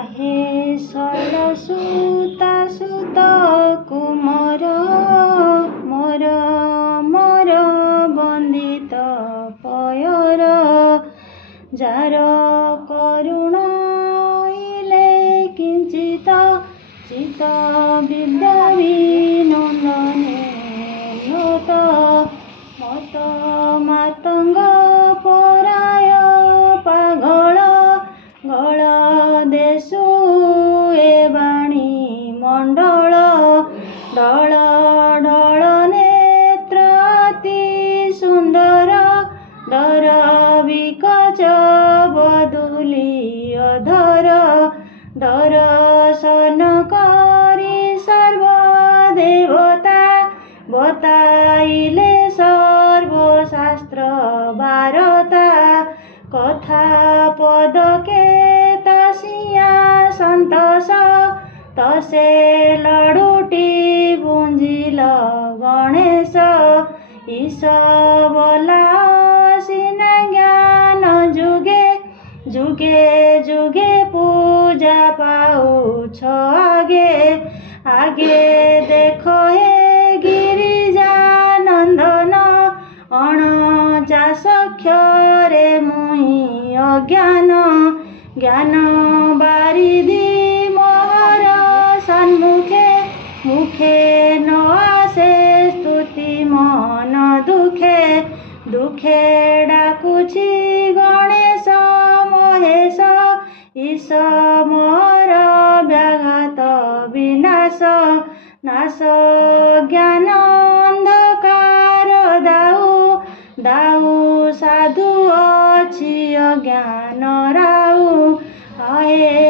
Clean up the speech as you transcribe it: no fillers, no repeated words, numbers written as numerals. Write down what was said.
आहे शैलसुता सुत कुमर मोर मोर बंदित पयर जार करुणा इले किंचित चित विद्या विनोदने लोत मत मातंग पराय पागल गळ देशु ए बाणी मंडल डळ डळ नेत्र अति सुंदर दर विकच बदुली अधर दर्शन करी सर्व देवता बताइले सर्वशास्त्र भारता कथा पदके तसिया संतोष तसे लडुटी बुंजिल गणेश ईश बोला सिना ज्ञान जुगे जुगे जुगे पूजा पाउछ आगे आगे देखो हे गिरिजा नंदन अणचाश क्षरे मुई अज्ञान ज्ञान बारिधि मोहर सन्मुखे मुखे न आसे स्तुति मन दुखे दुखे डाकुछि गणेश महेश ईश मोर व्याघात विनाश नाश ज्ञान अंधकार दाऊ दाऊ साधु अछि अज्ञान राऊ आहे